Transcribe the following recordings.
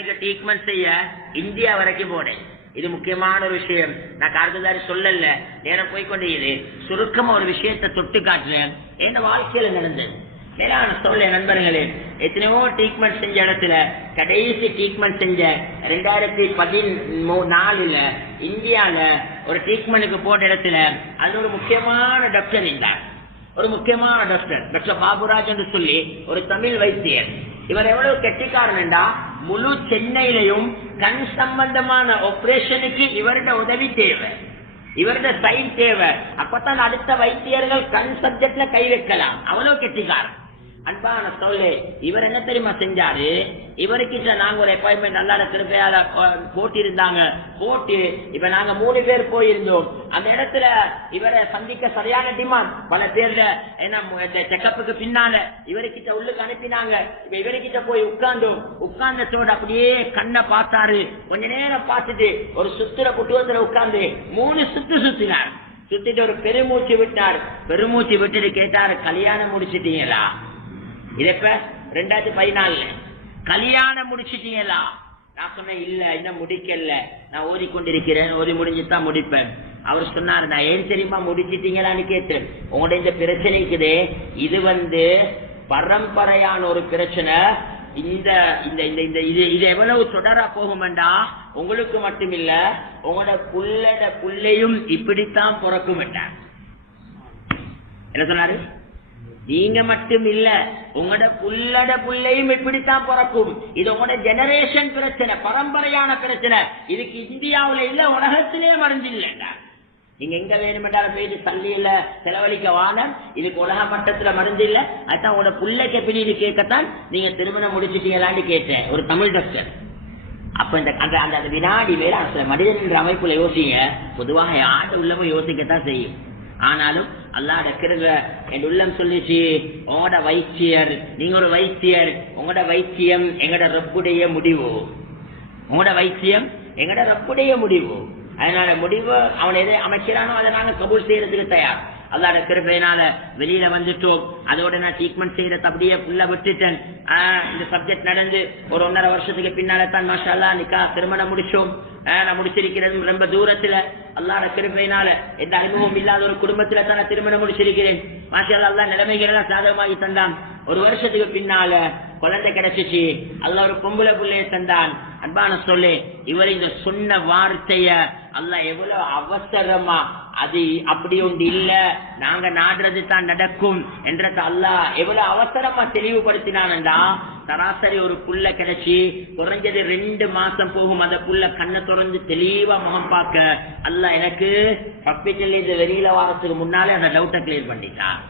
கண்ணுக்கு ட்ரீட்மெண்ட் செய்ய இந்தியா வரைக்கும் போனேன். இது முக்கியமான ஒரு விஷயம். நான் கார்கதாரி சொல்லல. நேரம் போய்கொண்டே இது சுருக்கமா ஒரு விஷயத்தை தொட்டு காட்டுறேன். என் வாழ்க்கையில நடந்தது. மேலான சொல்ல நண்பர்களே எத்தனையோ ட்ரீட்மெண்ட் செஞ்ச இடத்துல கடைசி ட்ரீட்மெண்ட் செஞ்ச ரெண்டாயிரத்தி பதினாலுல இந்தியால ஒரு ட்ரீட்மெண்ட்டுக்கு போன இடத்துல அது ஒரு முக்கியமான டாக்டர் இருந்தார் ஒரு முக்கியமான டாக்டர் டாக்டர் பாபுராஜ் என்று சொல்லி ஒரு தமிழ் வைத்தியர். இவர் எவ்வளவு கெட்டிக்காரன்டா முழு சென்னையிலையும் கண் சம்பந்தமான ஆபரேஷனுக்கு இவருடைய உதவி தேவை. இவருடைய சைன் தேவை. அப்பதான் அடுத்த வைத்தியர்கள் கண் சப்ஜெக்ட்ல கை வைக்கலாம். அவ்வளவு கெட்டிக்காரன் அன்பான சொல்லு இவர் என்ன தெரியுமா செஞ்சாரு? இவருக்கிட்ட நாங்க ஒரு அப்பாயின்மெண்ட் அல்லாத திருப்பையால போட்டி இருந்தாங்க போட்டு இப்ப நாங்க மூணு பேர் போயிருந்தோம். அந்த இடத்துல இவரை சந்திக்க சரியான டிமாண்ட் பல பேர்ல என்ன செக்கப்புக்கு பின்னால இவருக்கிட்ட உள்ளுக்கு அனுப்பினாங்க. இப்ப இவருக்கிட்ட போய் உட்கார்ந்தோம். உட்கார்ந்ததோட அப்படியே கண்ணை பார்த்தாரு. கொஞ்ச நேரம் பார்த்துட்டு ஒரு சுத்துற குட்டுவத்துல உட்கார்ந்து மூணு சுத்து சுத்தினார். சுத்திட்டு ஒரு பெருமூச்சு விட்டார். பெருமூச்சு விட்டுட்டு கேட்டாரு கல்யாணம் முடிச்சிட்டீங்களா? இது எப்ப ரெண்டாயிரத்தி பதினாலுல. கல்யாணம் முடிச்சிட்டீங்களா? நான் சொன்னேன் இல்ல இன்னும் முடிக்கல. நான் ஓடிக்கொண்டிருக்கிறேன். ஓடி முடிஞ்சுதான் முடிப்பேன். அவர் சொன்னாரு நான் ஏன் தெரியுமா முடிச்சிட்டீங்களான்னு கேட்டேன் உங்களுடைய இந்த பிரச்சனை இது வந்து பரம்பரையான ஒரு பிரச்சனை. இந்த இந்த இந்த இந்த இது இது எவ்வளவு தொடரா போகுமெண்டா? உங்களுக்கு மட்டும் இல்ல உங்களோட புள்ளட புள்ளையும் இப்படித்தான் பிறக்கும் என்ன சொன்னாரு? நீங்க மட்டும் இல்ல உங்களோட புள்ளட புள்ளையும் இப்படித்தான் பிறக்கும். இது உங்களோட ஜெனரேஷன் பிரச்சனை பரம்பரையான பிரச்சனை. இதுக்கு இந்தியாவுல இல்ல உலகத்திலே மறைஞ்சு நீங்க எங்க வேணுமென்றாலும் போயிட்டு தள்ளியில செலவழிக்க வானம் இதுக்கு உலக மட்டத்துல மருந்து இல்ல அதான் உங்களோட புள்ளைக்கு பின்னாடி கேட்கத்தான் நீங்க திருமணம் முடிச்சிட்டீங்களான்னு கேட்டேன். ஒரு தமிழ் டாக்டர் அப்ப இந்த அந்த அந்த அந்த வினாடி வேற சில மனிதன் என்ற அமைப்புல யோசிங்க. பொதுவாக ஆண்டு உள்ளவங்க யோசிக்கத்தான் செய்யும். ஆனாலும் அல்லாட கிருக என் உள்ளம் சொல்லிச்சு. உங்களோட வைத்தியர் நீங்க ஒரு வைத்தியர். உங்களோட வைத்தியம் எங்கட ரப்புடைய முடிவு. உங்களோட வைத்தியம் எங்கட ரப்புடைய முடிவு. அதனால முடிவு அவன் எதை அமைக்கிறானோ அதை நாங்க கபூல் செய்யறதுக்கு தயார். அல்லாட கிருபையினால வெளியில வந்துட்டோம். அதோட நான் ட்ரீட்மெண்ட் செய்யறது அப்படியே ஃபுல்லா விட்டுட்டேன். ஆஹ் இந்த சப்ஜெக்ட் நடந்து ஒரு ஒன்னரை வருஷத்துக்கு பின்னால தான் மாஷா அல்லா நிக்கா திருமணம் முடிச்சோம். நான் முடிச்சிருக்கிறது ரொம்ப தூரத்துல. அல்லாட கிருபையினால எந்த அனுபவம் இல்லாத ஒரு குடும்பத்துல தான் நான் திருமணம் முடிச்சிருக்கிறேன். மாஷா அல்லா நிலைமைகள் எல்லாம் சாதகமாகி தந்தான். ஒரு வருஷத்துக்கு பின்னால குழந்தை கிடைச்சிச்சு. அல்ல ஒரு பொம்பளை பிள்ளைய தந்தான். அன்பான சொல்லு இவர் இந்த சொன்ன வார்த்தைய அல்ல எவ்வளவு அவசரமா அது அப்படி ஒன்று இல்ல. நாங்க நாடுறது தான் நடக்கும் என்றது அல்லா எவ்வளவு அவசரமா தெளிவுபடுத்தினான்டா சராசரி ஒரு புள்ள கிடைச்சி குறைஞ்சது ரெண்டு மாசம் போகும். அந்த புள்ள கண்ணை தொடர்ந்து தெளிவா முகம் பார்க்க. அல்ல எனக்கு ஹாஸ்பிட்டல்ல இருந்து வெளியில வாரத்துக்கு முன்னாலே அந்த டவுட்டை கிளியர் பண்ணிட்டான்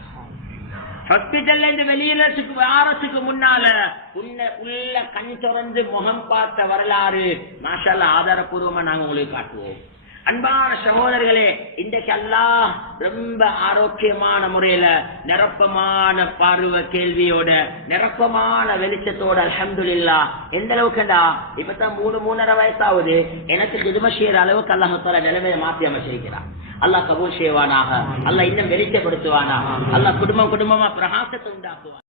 ஹாஸ்பிட்டல்ல இருந்து வெளியில வாரத்துக்கு முன்னால உன்ன உள்ள கண் தொடர்ந்து முகம் பார்த்த வரலாறு மாஷால ஆதாரபூர்வமா நாங்க உங்களுக்கு காட்டுவோம். அன்பான சகோதரர்களே இன்றைக்கு அல்லாஹ் ரொம்ப ஆரோக்கியமான முறையில நிரப்பமான பார்வை கேள்வியோட நிரப்பமான வெளிச்சத்தோட அல்ஹம்துலில்லா எந்த அளவுக்குண்டா? இப்பதான் மூணு மூணரை வயசாவது எனக்கு திரும்ப செய்யற அளவுக்கு அல்லாஹால நிலைமையை மாற்றி அமைச்சிருக்கிறான். அல்லாஹ் கபூல் செய்வானாக. அல்லாஹ் இன்னும் வெளிச்சப்படுத்துவானாக. அல்லாஹ் குடும்பம் குடும்பமா பிரகாசத்தை உண்டாக்குவான்.